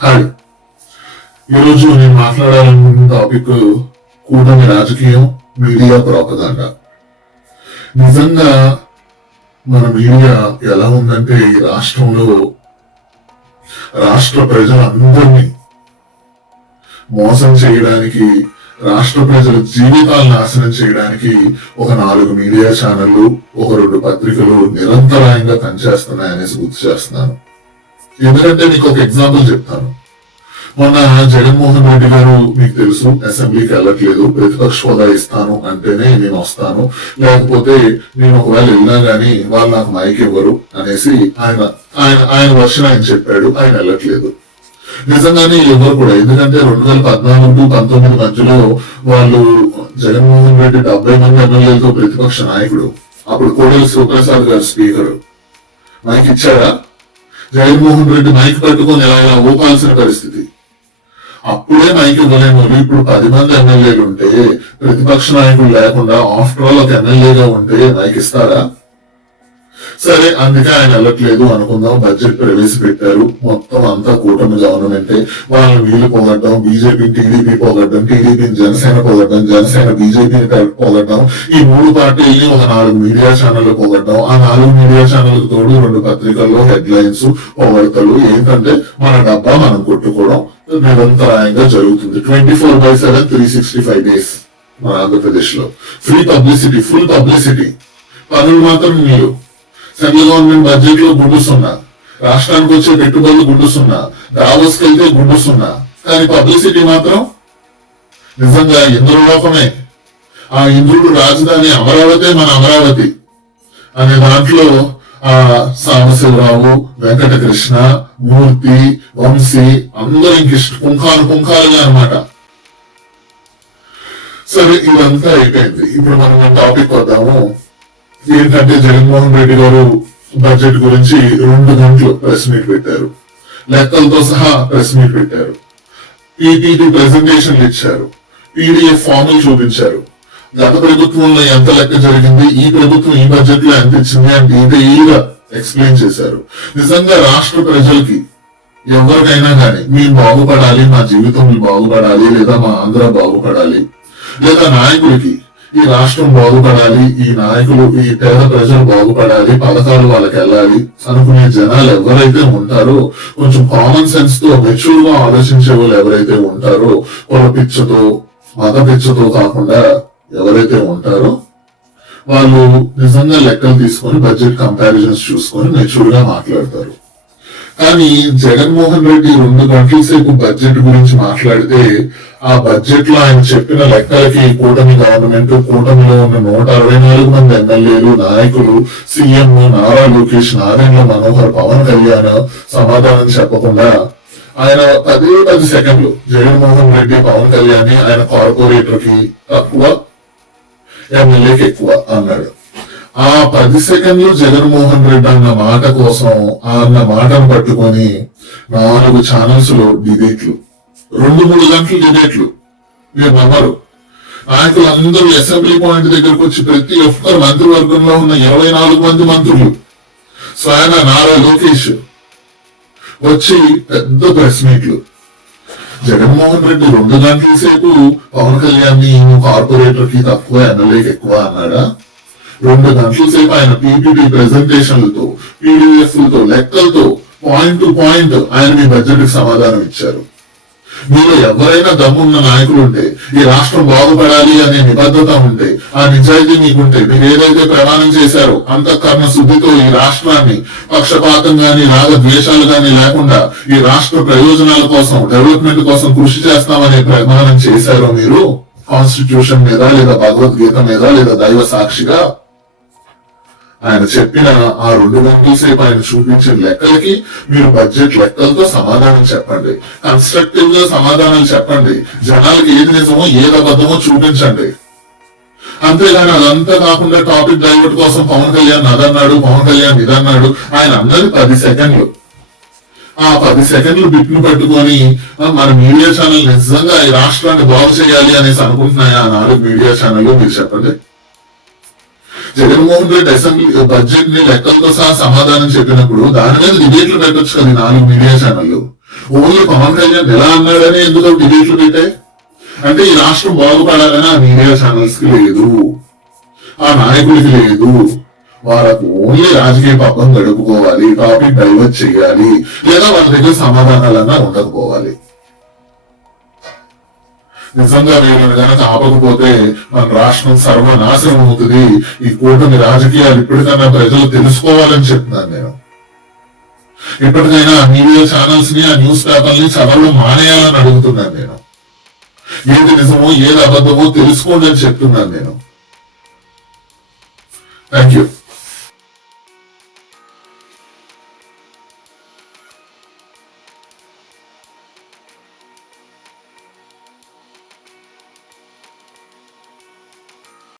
Hi, ఈరోజు నేను మాట్లాడాలనుకున్న topic కూటమి రాజకీయం, మీడియా ప్రోపగాండా. నిజంగా మన మీడియా ఎలా ఉందంటే ఈ రాష్ట్రంలో రాష్ట్ర ప్రజలందరినీ మోసం చేయడానికి, రాష్ట్ర ప్రజల జీవితాలను నాశనం చేయడానికి ఒక 4 మీడియా ఛానళ్లు, ఒక 2 పత్రికలు నిరంతరాయంగా పనిచేస్తున్నాయనేసి గుర్తు చేస్తున్నాను. ఎందుకంటే మీకు ఒక ఎగ్జాంపుల్ చెప్తాను. మొన్న జగన్మోహన్ రెడ్డి గారు, మీకు తెలుసు, అసెంబ్లీకి వెళ్ళట్లేదు. ప్రతిపక్ష హోదా ఇస్తాను అంటేనే నేను వస్తాను, లేకపోతే నేను ఒకవేళ వెళ్ళినా గానీ వాళ్ళు నాకు మైక్ ఇవ్వరు అనేసి ఆయన వర్షన్ ఆయన చెప్పాడు. ఆయన వెళ్ళట్లేదు. నిజంగానే ఎవరు కూడా, ఎందుకంటే 2014-19 మధ్యలో వాళ్ళు జగన్మోహన్ రెడ్డి 70 మంది ఎమ్మెల్యేలతో ప్రతిపక్ష నాయకుడు. అప్పుడు కోడెల శివప్రసాద్ గారు స్పీకర్. మైక్ ఇచ్చారా? జగన్మోహన్ రెడ్డి మైక్ పట్టుకొని ఎలా ఊపాల్సిన పరిస్థితి. అప్పుడే మైక్ ఇవ్వలేము. ఇప్పుడు 10 మంది ఎమ్మెల్యేలు ఉంటే, ప్రతిపక్ష నాయకులు లేకుండా ఆఫ్టర్ ఆల్ ఒక ఎమ్మెల్యేగా ఉంటే మైక్ ఇస్తారా? సరే, అందుకే ఆయన వెళ్ళట్లేదు అనుకుందాం. బడ్జెట్ ప్రవేశపెట్టారు, మొత్తం అంతా కూటమి గవర్నమెంటే. వాళ్ళని వీళ్ళు పోగొట్టడం, బీజేపీ టీడీపీ పోగొట్టడం, టీడీపీని జనసేన పోగొట్టడం, జనసేన బీజేపీని పోగొట్టడం, ఈ 3 పార్టీలని ఒక 4 మీడియా ఛానళ్లు పోగొట్టడం, ఆ 4 మీడియా ఛానళ్లకు తోడు 2 పత్రికల్లో హెడ్లైన్స్ పొగడతలు. ఏంటంటే మన డబ్బా మనం కొట్టుకోవడం నిరంతరాయంగా జరుగుతుంది. 24/7 365 days మన ఆంధ్రప్రదేశ్ లో. Free publicity, full publicity. పనులు మాత్రం మీరు సెంట్రల్ గవర్నమెంట్ బడ్జెట్ లో గుండుస్తున్నా, రాష్ట్రానికి వచ్చే పెట్టుబడులు గుండుస్తున్నా, దావోస్కి వెళ్తే గుండుస్తున్నా, కానీ పబ్లిసిటీ మాత్రం నిజంగా ఇంద్రలోకమే. ఆ ఇంద్రుడు రాజధాని అమరావతి, మన అమరావతి అనే దాంట్లో సాంబశివరావు, వెంకటకృష్ణ, మూర్తి, వంశీ అందరూ పుంఖాలుగా అనమాట. సరే, ఇదంతా అయిపోయింది. ఇప్పుడు మనం టాపిక్ వద్దాము. ఏంటంటే జగన్మోహన్ రెడ్డి గారు బడ్జెట్ గురించి 2 గంటలు ప్రెస్ మీట్ పెట్టారు. లెక్కలతో సహా ప్రెస్ మీట్ పెట్టారు. పీపీటీ ప్రెజెంటేషన్లు ఇచ్చారు. పీడిఎఫ్ ఫార్ములు చూపించారు. గత ప్రభుత్వంలో ఎంత లెక్క జరిగింది, ఈ ప్రభుత్వం ఈ బడ్జెట్ లో ఎంత ఇచ్చింది అంటే డీటెయిల్గా ఎక్స్ప్లెయిన్ చేశారు. నిజంగా రాష్ట్ర ప్రజలకి ఎవరికైనా కానీ మీరు బాగుపడాలి, మా జీవితం బాగుపడాలి, లేదా మా ఆంధ్ర బాగుపడాలి, లేదా నాయకుడికి ఈ రాష్ట్రం బాగుపడాలి, ఈ నాయకులు, ఈ పేద ప్రజలు బాగుపడాలి, పథకాలు వాళ్ళకి వెళ్ళాలి అనుకునే జనాలు ఎవరైతే ఉంటారో, కొంచెం కామన్ సెన్స్ తో మెచ్యూర్ గా ఆలోచించే వాళ్ళు ఎవరైతే ఉంటారో, కుల పిచ్చతో, మత పిచ్చతో కాకుండా ఎవరైతే ఉంటారో వాళ్ళు నిజంగా లెక్కలు తీసుకొని బడ్జెట్ కంపారిజన్స్ చూసుకొని మెచ్యూర్ గా మాట్లాడతారు. కానీ జగన్మోహన్ రెడ్డి 2 గంటల సేపు బడ్జెట్ గురించి మాట్లాడితే, ఆ బడ్జెట్ లో ఆయన చెప్పిన లెక్కలకి కూటమి గవర్నమెంట్, కూటమిలో ఉన్న 164 మంది ఎమ్మెల్యేలు, నాయకులు, సీఎం నారా లోకేష్, నారాయణ మనోహర్, పవన్ కళ్యాణ్ సమాధానం చెప్పకుండా ఆయన 10 సెకండ్లు జగన్మోహన్ రెడ్డి, పవన్ కళ్యాణ్ ఆయన కార్పొరేటర్ కి తక్కువ, ఎమ్మెల్యేకి ఎక్కువ అన్నాడు. ఆ 10 సెకండ్లు జగన్మోహన్ రెడ్డి అన్న మాట కోసం, అన్న మాటను పట్టుకొని 4 ఛానల్స్ లో డిబేట్లు, 2-3 గంటలు డిబేట్లు. మీరు నమ్మరు. నాయకులు అందరూ అసెంబ్లీ పాయింట్ దగ్గరకు వచ్చి ప్రతి ఒక్కరు, మంత్రివర్గంలో ఉన్న 24 మంది మంత్రులు, స్వయంగా నారా లోకేష్ వచ్చి పెద్ద ప్రెస్ మీట్లు. జగన్మోహన్ రెడ్డి 2 గంటల సేపు పవన్ కళ్యాణ్ కార్పొరేటర్ కి తక్కువ, ఎమ్మెల్యేకి ఎక్కువ అన్నాడా? 2 గంటల సేపు ఆయన పీపీటీ ప్రెజెంటేషన్లతో, పీడిఎఫ్లతో, లెక్కలతో పాయింట్ టు పాయింట్ ఆయన మీ బడ్జెట్ కి సమాధానం ఇచ్చారు. మీలో ఎవరైనా దమ్మున్న నాయకులు ఉంటే, ఈ రాష్ట్రం బాగుపడాలి అనే నిబద్ధత ఉంటే, ఆ నిజాయితీ మీకుంటే, మీరు ఏదైతే ప్రమాణం చేశారో అంతఃకరణ శుద్ధితో ఈ రాష్ట్రాన్ని పక్షపాతం గాని, రాగద్వేషాలు గాని లేకుండా ఈ రాష్ట్ర ప్రయోజనాల కోసం, డెవలప్మెంట్ కోసం కృషి చేస్తామనే ప్రమాణం చేశారో మీరు, కాన్స్టిట్యూషన్ మీద, లేదా భగవద్గీత మీద, లేదా దైవ సాక్షిగా, ఆయన చెప్పిన ఆ 2 గంటల సేపు ఆయన చూపించిన లెక్కలకి మీరు బడ్జెట్ లెక్కలతో సమాధానం చెప్పండి. కన్స్ట్రక్టివ్ గా సమాధానాలు చెప్పండి. జనాలకి ఏది నిజమో, ఏది అబద్ధమో చూపించండి. అంతేగాని అదంతా కాకుండా టాపిక్ డైవర్ట్ కోసం పవన్ కళ్యాణ్ అదన్నాడు, పవన్ కళ్యాణ్ ఇదన్నాడు, ఆయన అన్నది 10 సెకండ్లు. ఆ 10 సెకండ్లు బిట్ను పట్టుకొని మన మీడియా ఛానల్ నిజంగా ఈ రాష్ట్రాన్ని బాగు చేయాలి అనేసి అనుకుంటున్నాయా ఆ 4 మీడియా ఛానల్? మీరు చెప్పండి. జగన్మోహన్ రెడ్డి అసెంబ్లీ బడ్జెట్ ని లెక్కలతో సహా సమాధానం చెప్పినప్పుడు దాని మీద డిబేట్లు పెట్టొచ్చు కదా 4 మీడియా ఛానళ్లు. ఓన్లీ పవన్ కళ్యాణ్ ఎలా అన్నాడని ఎందుకు డిబేట్లు పెట్టాయి అంటే ఈ రాష్ట్రం బాగుపడాలని ఆ మీడియా ఛానల్స్ కి లేదు, ఆ నాయకుడికి లేదు. వాళ్ళకు ఓన్లీ రాజకీయ పక్కన గడుపుకోవాలి, టాపిక్ డైవర్ట్ చేయాలి, లేదా వాళ్ళ దగ్గర సమాధానాలన్నా ఉండకపోవాలి. నిజంగా వీళ్ళని కనుక ఆపకపోతే మన రాష్ట్రం సర్వనాశనం అవుతుంది. ఈ కూటమి రాజకీయాలు ఇప్పటికైనా ప్రజలు తెలుసుకోవాలని చెప్తున్నాను నేను. ఇప్పటికైనా మీడియా ఛానల్స్ ని, ఆ న్యూస్ పేపర్ని చదవడం మానేయాలని అడుగుతున్నాను నేను. ఏది నిజమో ఏది అబద్ధమో తెలుసుకోండి అని చెప్తున్నాను నేను. Thank you.